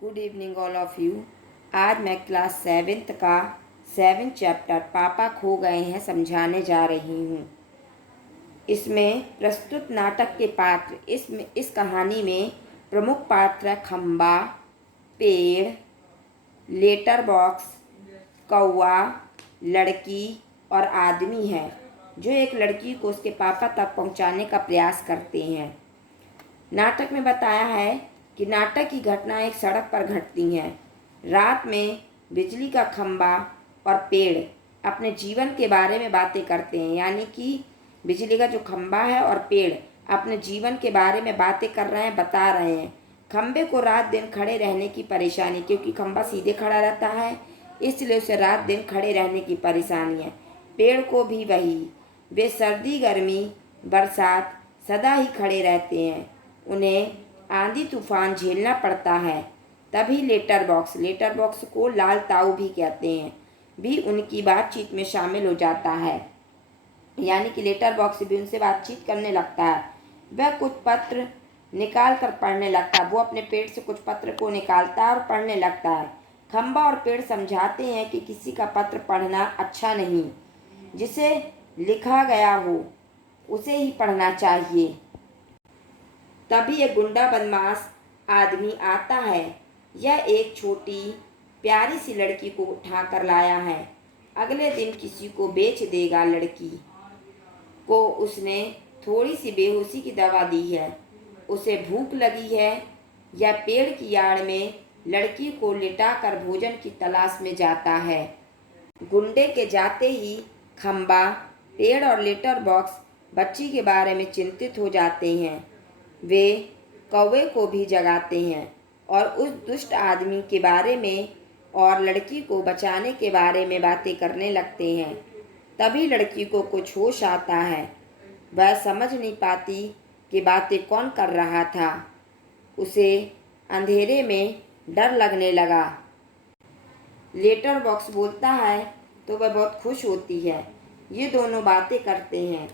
Good evening all of you. आज मैं class seventh का 7 चैप्टर पापा खो गए हैं समझाने जा रही हूँ। इसमें प्रस्तुत नाटक के पात्र इस कहानी में प्रमुख पात्र खम्बा, पेड़, लेटर बॉक्स, कौवा, लड़की और आदमी है जो एक लड़की को उसके पापा तक पहुंचाने का प्रयास करते हैं। नाटक में बताया है कि नाटक की घटना एक सड़क पर घटती हैं। रात में बिजली का खंबा और पेड़ अपने जीवन के बारे में बातें करते हैं, यानी कि बिजली का जो खंबा है और पेड़ अपने जीवन के बारे में बातें कर रहे हैं, बता रहे हैं। खंबे को रात दिन खड़े रहने की परेशानी, क्योंकि खंबा सीधे खड़ा रहता है इसलिए उसे रात दिन खड़े रहने की परेशानी है। पेड़ को भी वही, वे सर्दी गर्मी बरसात सदा ही खड़े रहते हैं, उन्हें आंधी तूफान झेलना पड़ता है। तभी लेटर बॉक्स को लाल ताऊ भी कहते हैं, भी उनकी बातचीत में शामिल हो जाता है, यानी कि लेटर बॉक्स भी उनसे बातचीत करने लगता है। वह कुछ पत्र निकाल कर पढ़ने लगता है, वो अपने पेट से कुछ पत्र को निकालता है और पढ़ने लगता है। खंबा और पेड़ समझाते हैं कि किसी का पत्र पढ़ना अच्छा नहीं, जिसे लिखा गया हो उसे ही पढ़ना चाहिए। तभी एक गुंडा बदमाश आदमी आता है। यह एक छोटी प्यारी सी लड़की को उठा कर लाया है, अगले दिन किसी को बेच देगा। लड़की को उसने थोड़ी सी बेहोशी की दवा दी है, उसे भूख लगी है। यह पेड़ की आड़ में लड़की को लिटाकर भोजन की तलाश में जाता है। गुंडे के जाते ही खंबा, पेड़ और लेटर बॉक्स बच्ची के बारे में चिंतित हो जाते हैं। वे कौवे को भी जगाते हैं और उस दुष्ट आदमी के बारे में और लड़की को बचाने के बारे में बातें करने लगते हैं। तभी लड़की को कुछ होश आता है। वह समझ नहीं पाती कि बातें कौन कर रहा था। उसे अंधेरे में डर लगने लगा। लेटर बॉक्स बोलता है तो वह बहुत खुश होती है। ये दोनों बातें करते हैं।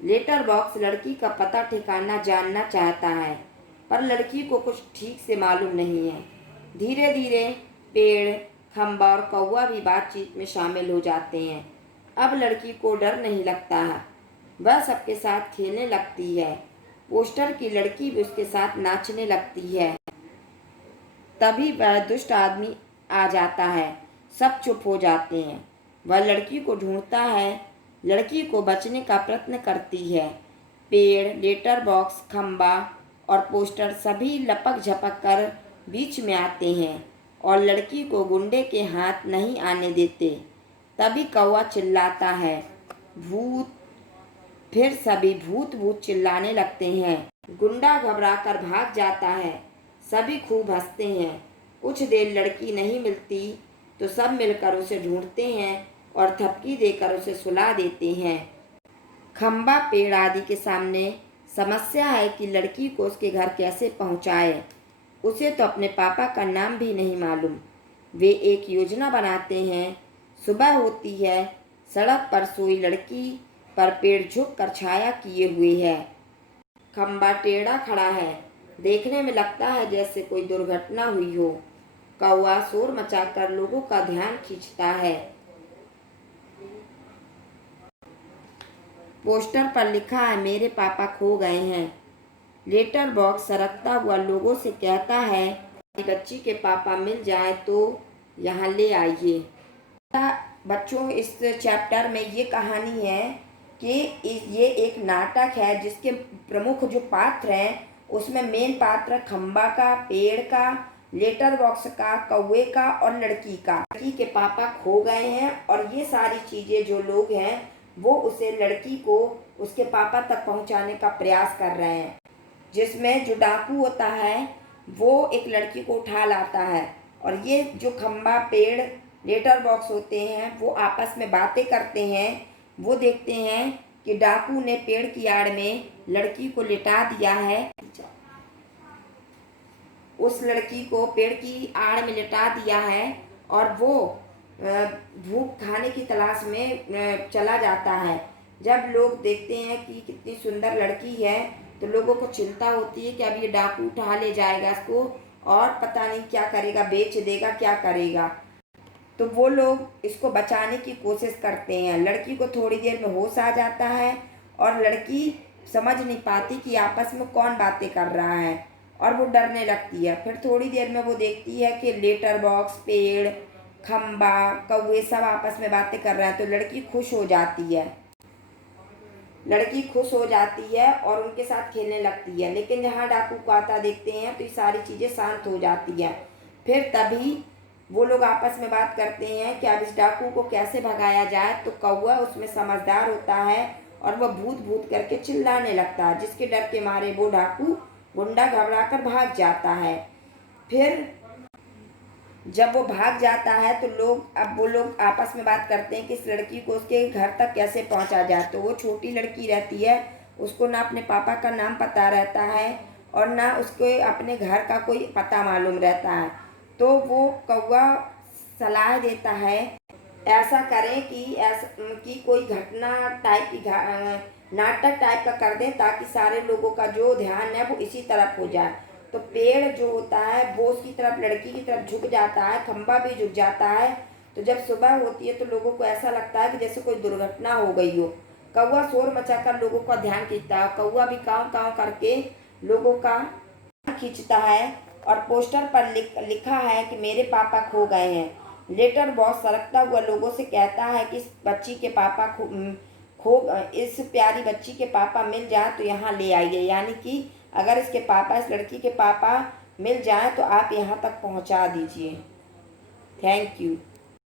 लेटर बॉक्स लड़की का पता ठिकाना जानना चाहता है, पर लड़की को कुछ ठीक से मालूम नहीं है। धीरे धीरे पेड़, खंबा और कौवा भी बातचीत में शामिल हो जाते हैं। अब लड़की को डर नहीं लगता है, वह सबके साथ खेलने लगती है। पोस्टर की लड़की भी उसके साथ नाचने लगती है। तभी वह दुष्ट आदमी आ जाता है, सब चुप हो जाते हैं। वह लड़की को ढूंढता है, लड़की को बचने का प्रयत्न करती है। पेड़, लेटर बॉक्स, खंबा और पोस्टर सभी लपक झपक कर बीच में आते हैं और लड़की को गुंडे के हाथ नहीं आने देते। तभी कौवा चिल्लाता है, भूत। फिर सभी भूत भूत चिल्लाने लगते हैं। गुंडा घबराकर भाग जाता है। सभी खूब हंसते हैं। कुछ देर लड़की नहीं मिलती तो सब मिलकर उसे ढूंढते हैं और थपकी देकर उसे सुला देते हैं। खंबा, पेड़ आदि के सामने समस्या है कि लड़की को उसके घर कैसे पहुंचाए। उसे तो अपने पापा का नाम भी नहीं मालूम। वे एक योजना बनाते हैं। सुबह होती है, सड़क पर सोई लड़की पर पेड़ झुक कर छाया किए हुए है। खंबा टेढ़ा खड़ा है, देखने में लगता है जैसे कोई दुर्घटना हुई हो। कौवा शोर मचाकर लोगों का ध्यान खींचता है। पोस्टर पर लिखा है, मेरे पापा खो गए हैं। लेटर बॉक्स सरकता हुआ लोगों से कहता है, बच्ची के पापा मिल जाए तो यहाँ ले आइए। बच्चों, इस चैप्टर में ये कहानी है कि ये एक नाटक है जिसके प्रमुख जो पात्र हैं उसमें मेन पात्र खंबा का, पेड़ का, लेटर बॉक्स का, कौवे का और लड़की का। लड़की के पापा खो गए हैं और ये सारी चीज़ें जो लोग हैं वो उसे, लड़की को उसके पापा तक पहुंचाने का प्रयास कर रहे हैं। जिसमें जो डाकू होता है वो एक लड़की को उठा लाता है और ये जो खंबा, पेड़, लेटर बॉक्स होते हैं वो आपस में बातें करते हैं। वो देखते हैं कि डाकू ने पेड़ की आड़ में लड़की को लिटा दिया है। उस लड़की को पेड़ की आड़ में लिटा दिया है और वो भूख खाने की तलाश में चला जाता है। जब लोग देखते हैं कि कितनी सुंदर लड़की है तो लोगों को चिंता होती है कि अब ये डाकू उठा ले जाएगा इसको और पता नहीं क्या करेगा, बेच देगा, क्या करेगा। तो वो लोग इसको बचाने की कोशिश करते हैं। लड़की को थोड़ी देर में होश आ जाता है और लड़की समझ नहीं पाती कि आपस में कौन बातें कर रहा है और वो डरने लगती है। फिर थोड़ी देर में वो देखती है कि लेटर बॉक्स, पेड़, खम्बा, कौवे सब आपस में बातें कर रहे हैं। तो लड़की खुश हो जाती है, लड़की खुश हो जाती है और उनके साथ खेलने लगती है। लेकिन जहाँ डाकू को आता देखते हैं तो ये सारी चीज़ें शांत हो जाती हैं। फिर तभी वो लोग आपस में बात करते हैं कि अब इस डाकू को कैसे भगाया जाए। तो कौवा उसमें समझदार होता है और वह भूत भूत करके चिल्लाने लगता है, जिसके डर के मारे वो डाकू गुंडा घबरा कर भाग जाता है। फिर जब वो भाग जाता है तो वो लोग आपस में बात करते हैं कि इस लड़की को उसके घर तक कैसे पहुंचा जाए। तो वो छोटी लड़की रहती है, उसको ना अपने पापा का नाम पता रहता है और ना उसको अपने घर का कोई पता मालूम रहता है। तो वो कौवा सलाह देता है ऐसा करें कि कोई घटना टाइप की नाटक टाइप का कर दें ताकि सारे लोगों का जो ध्यान है वो इसी तरफ हो जाए। तो पेड़ जो होता है वो उसकी तरफ, लड़की की तरफ झुक जाता है, खंबा भी झुक जाता है। तो जब सुबह होती है तो लोगों को ऐसा लगता है कि जैसे कोई दुर्घटना हो गई हो। कौवा शोर मचाकर लोगों का ध्यान खींचता है। कौवा भी काँव काँव करके लोगों का खींचता है और पोस्टर पर लिखा है कि मेरे पापा खो गए हैं। लेटर बॉक्स सरकता हुआ लोगों से कहता है कि इस बच्ची के पापा इस प्यारी बच्ची के पापा मिल जाए तो यहाँ ले आइए, यानी कि अगर इसके पापा, इस लड़की के पापा मिल जाए तो आप यहाँ तक पहुँचा दीजिए। Thank you.